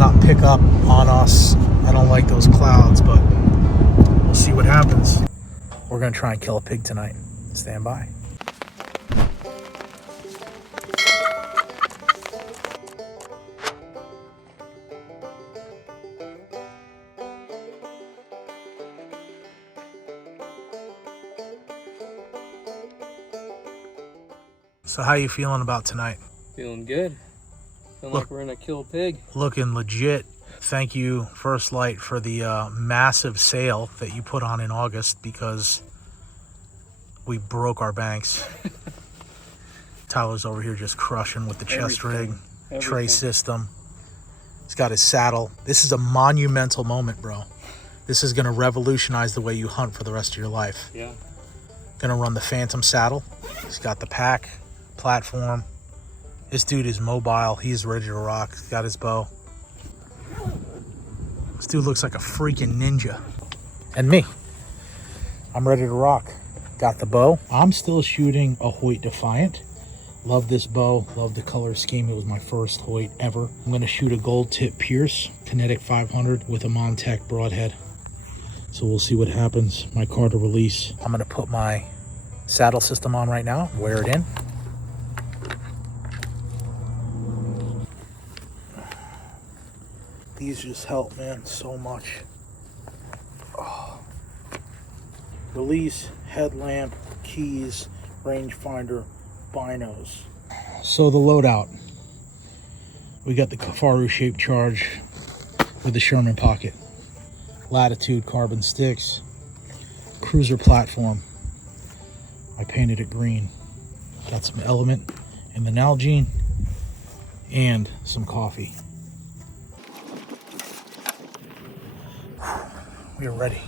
not pick up on us. I don't like those clouds, but we'll see what happens. We're gonna try and kill a pig tonight. Stand by. So how you feeling about tonight? Feeling good. Feeling like we're gonna kill a pig. Looking legit. Thank you, First Light, for the massive sale that you put on in August, because we broke our banks. Tyler's over here just crushing with the chest rig, tray system. He's got his saddle. This is a monumental moment, bro. This is gonna revolutionize the way you hunt for the rest of your life. Yeah. Gonna run the Phantom saddle. He's got the pack, platform. This dude is mobile. He's ready to rock. He's got his bow. This dude looks like a freaking ninja. And me. I'm ready to rock. Got the bow. I'm still shooting a Hoyt Defiant. Love this bow. Love the color scheme. It was my first Hoyt ever. I'm going to shoot a gold tip Pierce Kinetic 500 with a Montec broadhead. So we'll see what happens. My card to release. I'm going to put my saddle system on right now. Wear it in. These just help, man, so much. Oh. Release, headlamp, keys, rangefinder, binos. So the loadout. We got the Kifaru shaped charge with the Sherman pocket. Latitude carbon sticks. Cruiser platform. I painted it green. Got some Element and the Nalgene and some coffee. We are ready.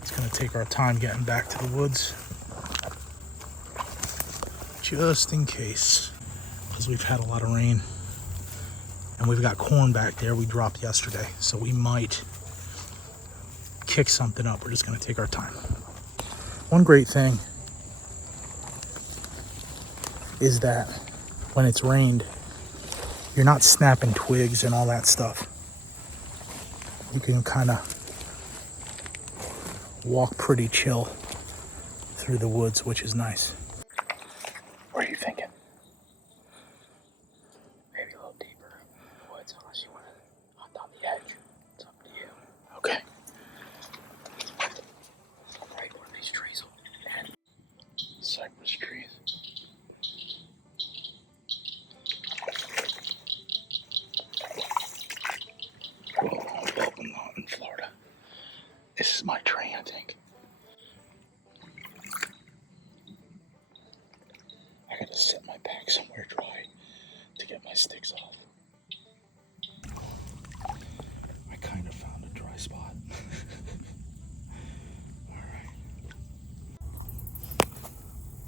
It's gonna take our time getting back to the woods, just in case, because we've had a lot of rain and we've got corn back there we dropped yesterday, so we might kick something up. We're just gonna take our time. One great thing is that when it's rained, you're not snapping twigs and all that stuff. You can kind of walk pretty chill through the woods, which is nice. What are you thinking? Maybe a little deeper in the woods, unless you want to hunt on the edge. It's up to you. Okay. Right where these trees will end. Cypress trees. Well, I'm not in Florida. This is my tree, I think. I gotta set my pack somewhere dry to get my sticks off. I kind of found a dry spot. Alright.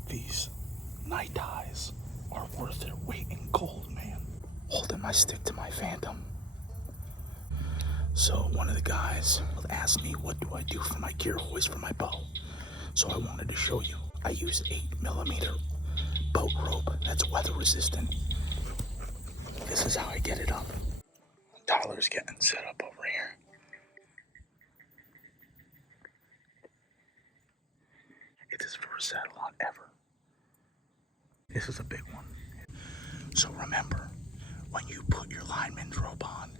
These night eyes are worth their weight in gold, man. Holding my stick to my Phantom. So one of the guys asked me, what do I do for my gear hoist for my bow? So I wanted to show you. I use 8mm boat rope that's weather resistant. This is how I get it up. Tyler's getting set up over here. It's his first saddle hunt ever. This is a big one. So remember, when you put your lineman's rope on,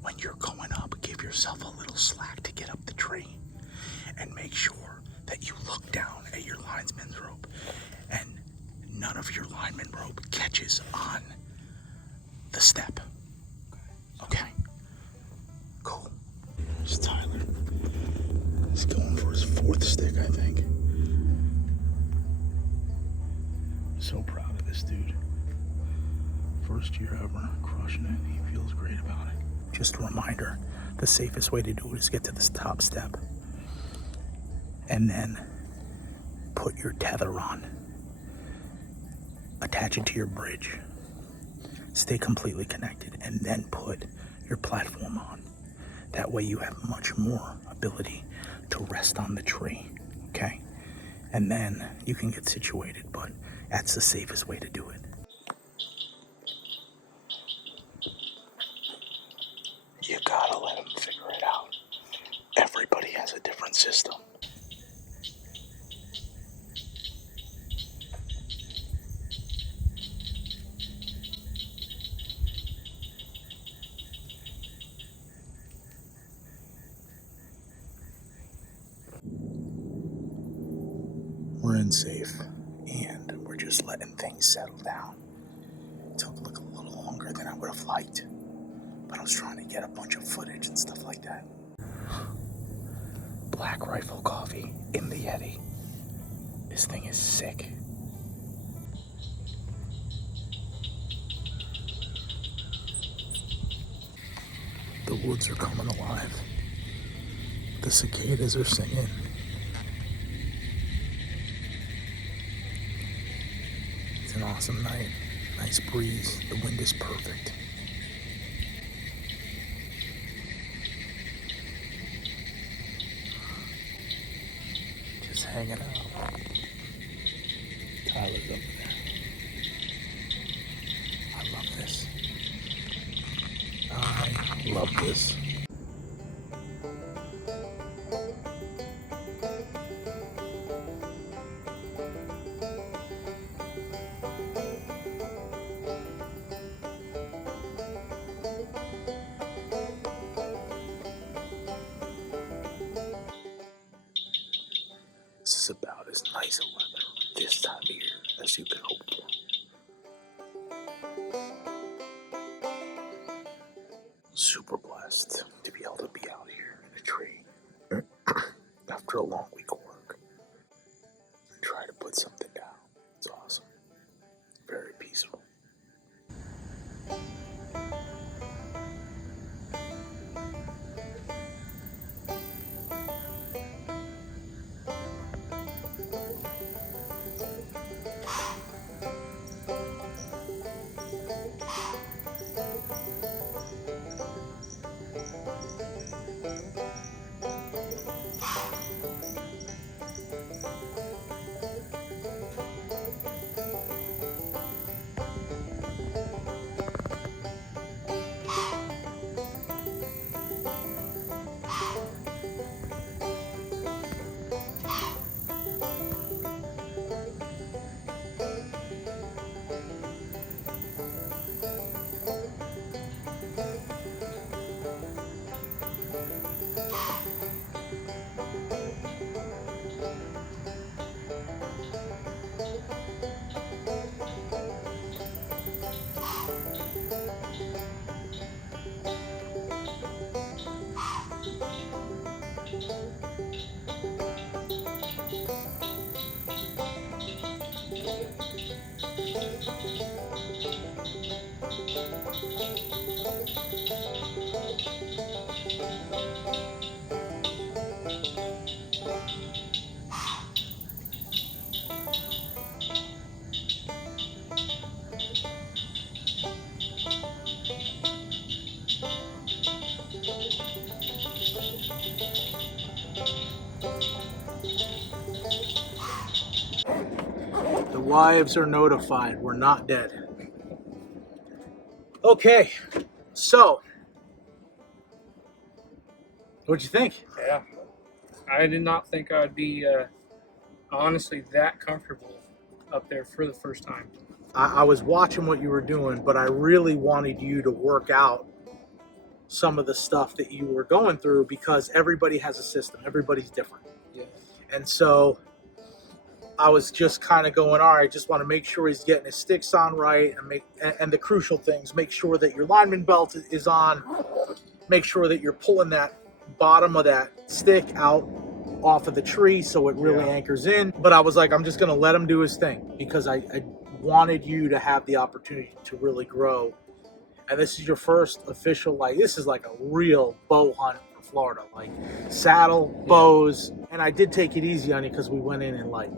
when you're going up, give yourself a little slack to get up the tree, and make sure that you look down at your lineman's rope and none of your lineman rope catches on the step. Okay? Cool. There's Tyler. He's going for his 4th stick, I think. So proud of this dude. First year ever, crushing it. He feels great about it. Just a reminder, the safest way to do it is get to this top step and then put your tether on. Attach it to your bridge. Stay completely connected and then put your platform on. That way you have much more ability to rest on the tree, okay? And then you can get situated, but that's the safest way to do it. safe, and we're just letting things settle down. It took a little longer than I would have liked, but I was trying to get a bunch of footage and stuff like that. Black Rifle Coffee in the Yeti. This thing is sick. The woods are coming alive. The cicadas are singing. It's an awesome night. Nice breeze. The wind is perfect. Just hanging out. Tyler's up there. I love this. I love this. This is about as nice a weather this time of year as you could hope for. Super blessed to be able to be out here in a tree after a long week of work and try to put something down. It's awesome. Very peaceful. The wives are notified. We're not dead. Okay, so what'd you think? Yeah. I did not think I'd be honestly that comfortable up there for the first time. I was watching what you were doing, but I really wanted you to work out some of the stuff that you were going through because everybody has a system. Everybody's different. Yeah. And so I was just kind of going, all right, just want to make sure he's getting his sticks on right and the crucial things, make sure that your lineman belt is on, make sure that you're pulling that bottom of that stick out off of the tree so it really anchors in. But I was like, I'm just going to let him do his thing because I wanted you to have the opportunity to really grow. And this is your first official, this is like a real bow hunt for Florida, like saddle, bows. And I did take it easy on you because we went in light.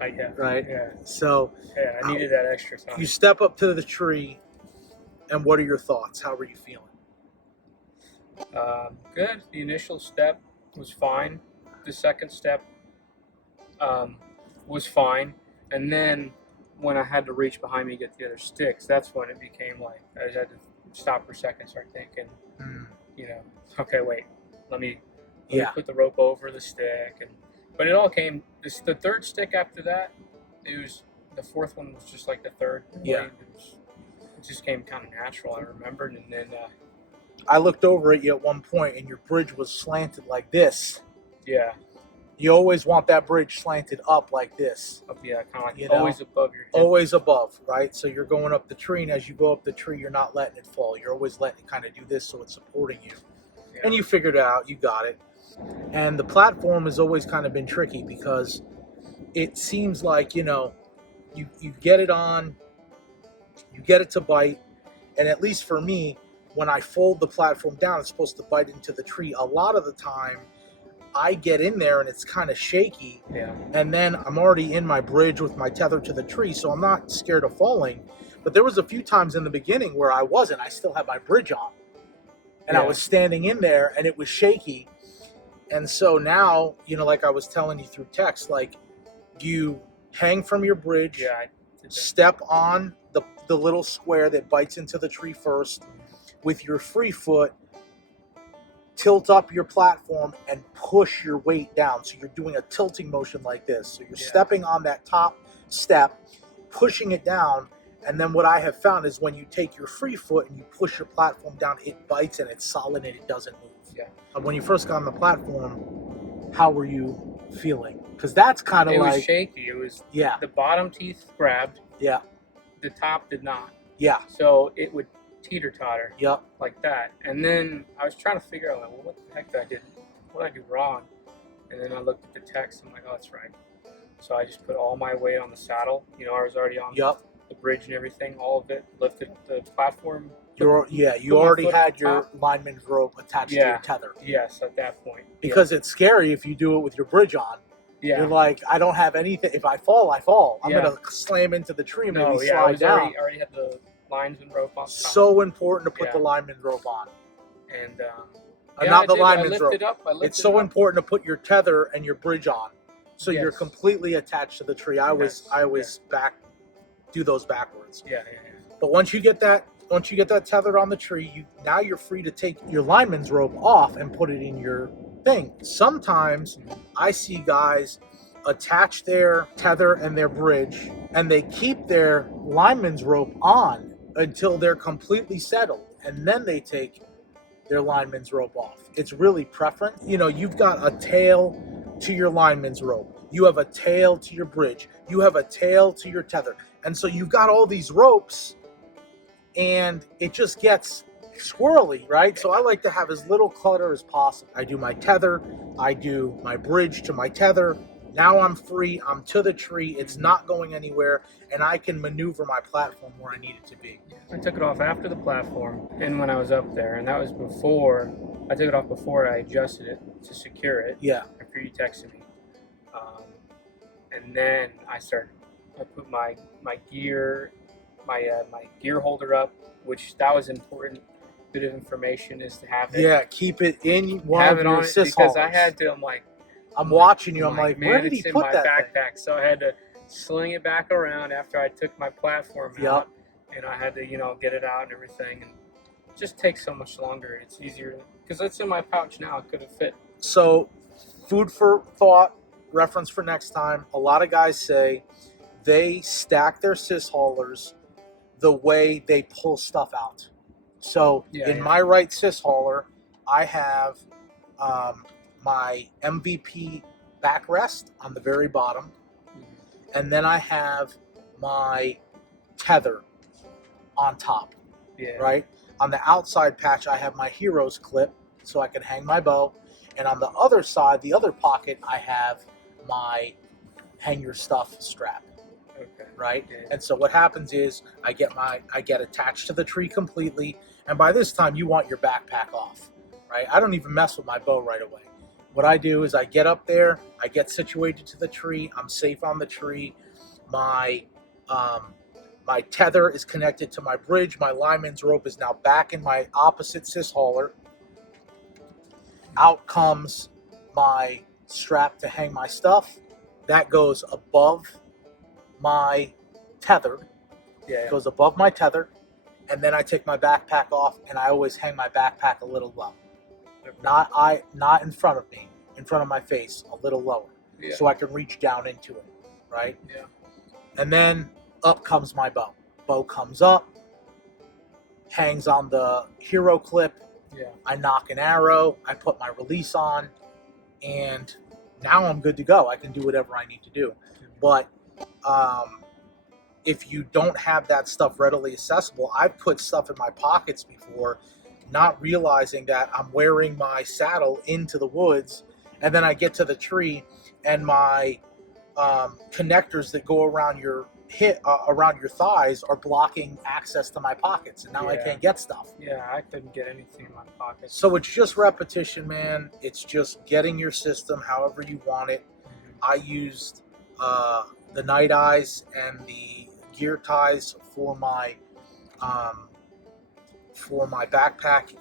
Yeah. Right? Yeah. So yeah, I needed that extra time. You step up to the tree, and what are your thoughts? How were you feeling? Good. The initial step was fine. The second step was fine. And then when I had to reach behind me to get the other sticks, that's when it became like I had to stop for a second, start thinking, okay, wait, let me put the rope over the stick. But it all came, the third stick after that, the fourth one was just like the third. Yeah. It just came kind of natural, I remembered. And then I looked over at you at one point, and your bridge was slanted like this. Yeah. You always want that bridge slanted up like this. Up, yeah, kind of like You know, always above your hip. Always above, right? So you're going up the tree, and as you go up the tree, you're not letting it fall. You're always letting it kind of do this so it's supporting you. Yeah. And you figured it out. You got it. And the platform has always kind of been tricky because it seems like, you know, you get it on, you get it to bite, and at least for me, when I fold the platform down, it's supposed to bite into the tree. A lot of the time, I get in there and it's kind of shaky, Yeah. and then I'm already in my bridge with my tether to the tree, so I'm not scared of falling. But there was a few times in the beginning where I wasn't. I still had my bridge on, and I Yeah. was standing in there, and it was shaky. And so now, you know, like I was telling you through text, like you hang from your bridge, Yeah. I did that. step on the little square that bites into the tree first with your free foot, tilt up your platform and push your weight down. So you're doing a tilting motion like this. So you're Yeah. stepping on that top step, pushing it down. And then what I have found is when you take your free foot and you push your platform down, it bites and it's solid and it doesn't move. Yeah. When you first got on the platform, how were you feeling? Because that's kind of It like, was shaky. It was yeah, the bottom teeth grabbed, yeah, the top did not. yeah, So it would teeter totter yep. like that. And then I was trying to figure out, like, well, what the heck did I do? What did I do wrong? And then I looked at the text. I'm like, oh, that's right. So I just put all my weight on the saddle. You know, I was already on Yep. the bridge and everything, all of it, lifted the platform. You put my already foot had on your top. lineman's rope attached to Yeah. your tether. Yes, at that point. Because it's scary if you do it with your bridge on. yeah. You're like, I don't have anything. If I fall, I fall. I'm Yeah. going to slam into the tree and No, maybe yeah, I slide was down. already had the linesman rope on top. So important to put Yeah. the lineman's rope on. And Not the I lineman's lifted rope. up. I lifted It's so it up. important to put your tether and your bridge on. So you're Yes. completely attached to the tree. I always do those backwards. Yeah. But once you get that tethered on the tree, now you're free to take your lineman's rope off and put it in your thing. Sometimes I see guys attach their tether and their bridge, and they keep their lineman's rope on until they're completely settled, and then they take their lineman's rope off. It's really preference. You know, you've got a tail to your lineman's rope. You have a tail to your bridge. You have a tail to your tether. And so you've got all these ropes, and it just gets squirrely, right? So I like to have as little clutter as possible. I do my tether, I do my bridge to my tether. Now I'm free, I'm to the tree, it's not going anywhere, and I can maneuver my platform where I need it to be. I took it off after the platform and when I was up there, and that was before I took it off before I adjusted it to secure it. Yeah. After you texted me, and then I put my gear, my gear holder up, which that was important bit of information is to have it. Yeah, keep it in one have of it your on it assist because I haulers. had to. I'm watching you. I'm like, man, where did it's he in put my that backpack. So I had to sling it back around after I took my platform Yep. out, and I had to, get it out and everything. And it just takes so much longer. It's easier because it's in my pouch now. It could have fit. So, food for thought, reference for next time. A lot of guys say they stack their sys haulers the way they pull stuff out. So, in my right sys hauler, I have my MVP backrest on the very bottom, and then I have my tether on top. Yeah. Right? On the outside patch, I have my Heroes clip so I can hang my bow. And on the other side, the other pocket, I have my hang your stuff strap. Okay. Right? Yeah. And so what happens is I get attached to the tree completely. And by this time, you want your backpack off. Right? I don't even mess with my bow right away. What I do is I get up there, I get situated to the tree, I'm safe on the tree. My tether is connected to my bridge. My lineman's rope is now back in my opposite sys hauler. Out comes my strap to hang my stuff. That goes above my tether. Yeah. It goes above my tether. And then I take my backpack off, and I always hang my backpack a little low. Not in front of me, in front of my face, a little lower. Yeah. So I can reach down into it. Right? Yeah. And then up comes my bow. Bow comes up, hangs on the hero clip. Yeah. I knock an arrow, I put my release on, and now I'm good to go. I can do whatever I need to do. But if you don't have that stuff readily accessible, I've put stuff in my pockets before, not realizing that I'm wearing my saddle into the woods, and then I get to the tree and my connectors that go around your around your thighs are blocking access to my pockets, and now I can't get stuff. Yeah, I couldn't get anything in my pockets. So it's just repetition, man. It's just getting your system however you want it. I used the Night Eyes and the gear ties for my backpack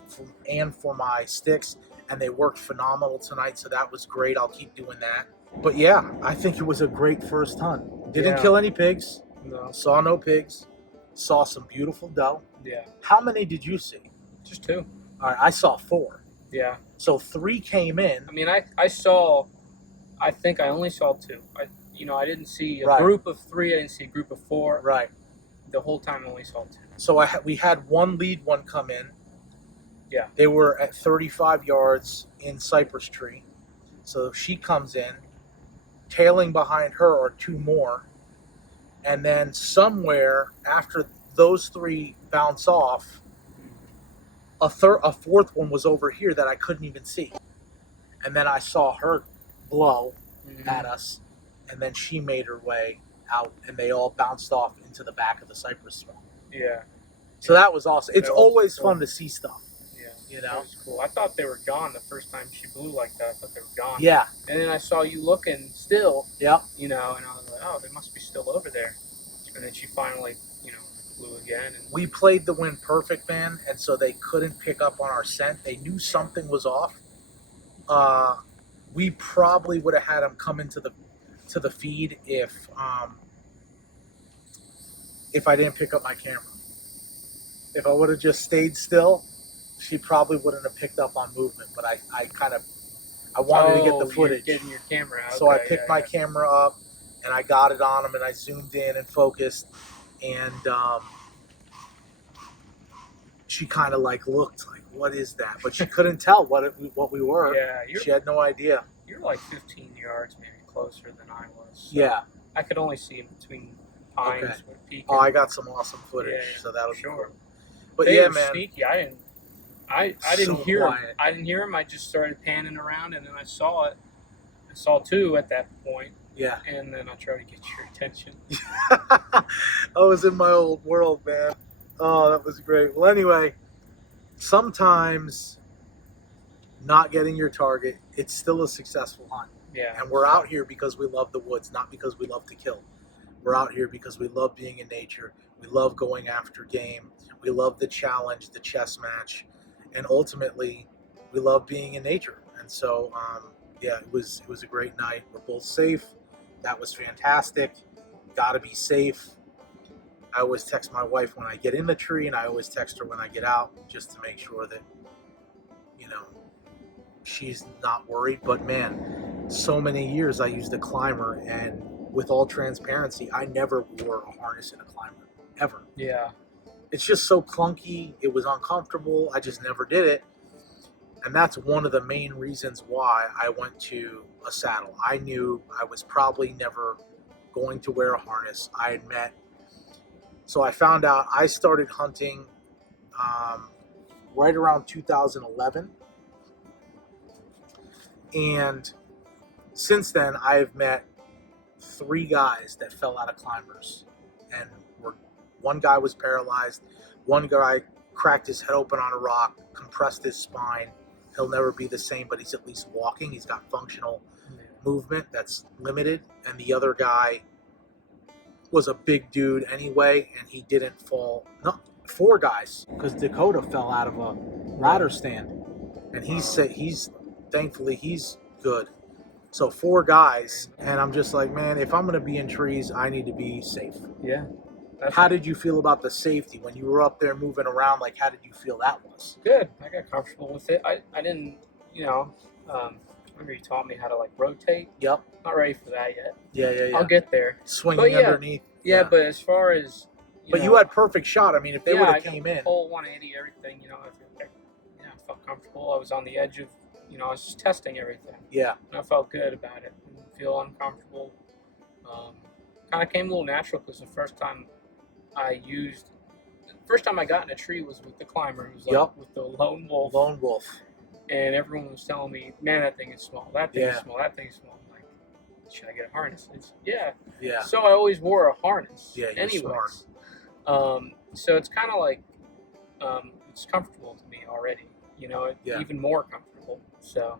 and for my sticks, and they worked phenomenal tonight. So that was great. I'll keep doing that. But yeah, I think it was a great first hunt. Didn't kill any pigs. No. Saw no pigs. Saw some beautiful doe. Yeah. How many did you see? Just 2. All right, I saw 4. Yeah. So 3 came in. I mean, I think I only saw 2. I didn't see a Right. group of 3. I didn't see a group of 4. Right. The whole time I only saw 2. So we had one lead one come in. Yeah. They were at 35 yards in Cypress Tree. So she comes in. Tailing behind her are 2 more. And then somewhere after those 3 bounce off, a 4th one was over here that I couldn't even see. And then I saw her blow at us, and then she made her way out, and they all bounced off into the back of the cypress swamp. Yeah. So that was awesome. It's That was always cool. fun to see stuff. Yeah. You That know? was cool. I thought they were gone the first time she blew like that. I thought they were gone. Yeah. And then I saw you looking still. Yep. And I was like, oh, they must be still over there. And then she finally, blew again. And We played the wind perfect, man, and so they couldn't pick up on our scent. They knew something was off. We probably would have had them come into the feed if I didn't pick up my camera. If I would have just stayed still, she probably wouldn't have picked up on movement. But I wanted to get the footage. You're getting your camera out. So I picked my camera up and I got it on them and I zoomed in and focused, and she kind of looked like, what is that? But she couldn't tell what we were. Yeah, She had no idea. you're like 15 yards maybe closer than I was. So Yeah. I could only see in between pines Okay. with peak. Oh, I got some awesome footage, Yeah, so that'll be sure. cool. But They yeah, were man. sneaky. I didn't So hear him. quiet. I didn't hear him. I just started panning around, and then I saw it. I saw 2 at that point, Yeah. and then I tried to get your attention. I was in my old world, man. Oh, that was great. Well, anyway, sometimes not getting your target, it's still a successful hunt. Yeah. And we're out here because we love the woods, not because we love to kill. We're out here because we love being in nature. We love going after game. We love the challenge, the chess match, and ultimately, we love being in nature. And so, yeah, it was a great night. We're both safe. That was fantastic. Got to be safe. I always text my wife when I get in the tree, and I always text her when I get out, just to make sure that, she's not worried. But man, so many years I used a climber, and with all transparency, I never wore a harness in a climber, ever. Yeah. It's just so clunky. It was uncomfortable. I just never did it. And that's one of the main reasons why I went to a saddle. I knew I was probably never going to wear a harness. So I found out I started hunting right around 2011. And since then, I've met 3 guys that fell out of climbers. And one guy was paralyzed. One guy cracked his head open on a rock, compressed his spine. He'll never be the same, but he's at least walking. He's got functional movement that's limited. And the other guy was a big dude anyway, and he didn't fall. No, 4 guys, because Dakota fell out of a ladder stand. And thankfully he's good. So 4 guys, and I'm just like, man, if I'm going to be in trees, I need to be safe. Yeah. How did you feel about the safety when you were up there moving around? How did you feel that was? Good. I got comfortable with it. I didn't, remember you taught me how to rotate. Yep. Not ready for that yet. Yeah. I'll get there. Swinging underneath. Yeah, but as far as you had perfect shot. I mean, if they would have came in. Whole 180, everything. I felt comfortable. I was on the edge of I was just testing everything. Yeah. And I felt good about it. Didn't feel uncomfortable. Kind of came a little natural because the first time I got in a tree was with the climber. It was like Yep. with the lone wolf. Lone wolf. And everyone was telling me, man, that thing is small. That thing is Yeah. small. That thing is small. I'm like, should I get a harness? Yeah. Yeah. So I always wore a harness. Yeah, you're anyways. So it's kind of like, it's comfortable to me already. Yeah. Even more comfortable. So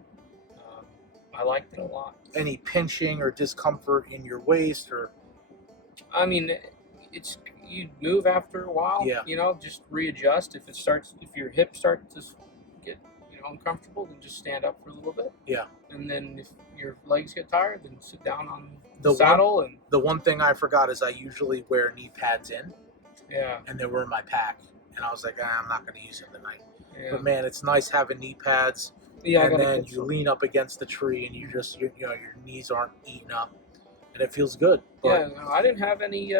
I liked it a lot. Any pinching or discomfort in your waist or? I mean, you move after a while. Yeah. Just readjust. If your hips start to get uncomfortable, then just stand up for a little bit. Yeah. And then if your legs get tired, then sit down on The the saddle The one thing I forgot is I usually wear knee pads in, yeah. and they were in my pack, and I was like, I'm not going to use them tonight. Yeah. But man, it's nice having knee pads, Yeah. and then you lean up against the tree, and your knees aren't eating up, and it feels good. But, Yeah. No, I didn't have any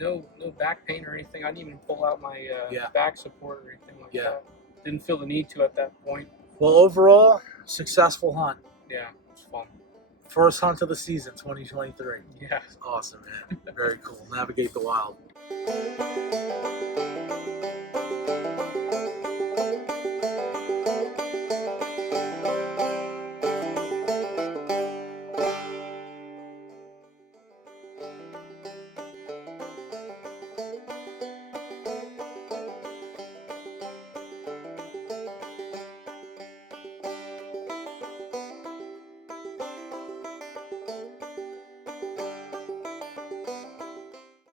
no back pain or anything. I didn't even pull out my back support or anything like Yeah. that. Didn't feel the need to at that point. Well, overall, successful hunt. Yeah, it's fun. First hunt of the season, 2023. Yeah. Awesome, man. Very cool. Navigate the wild.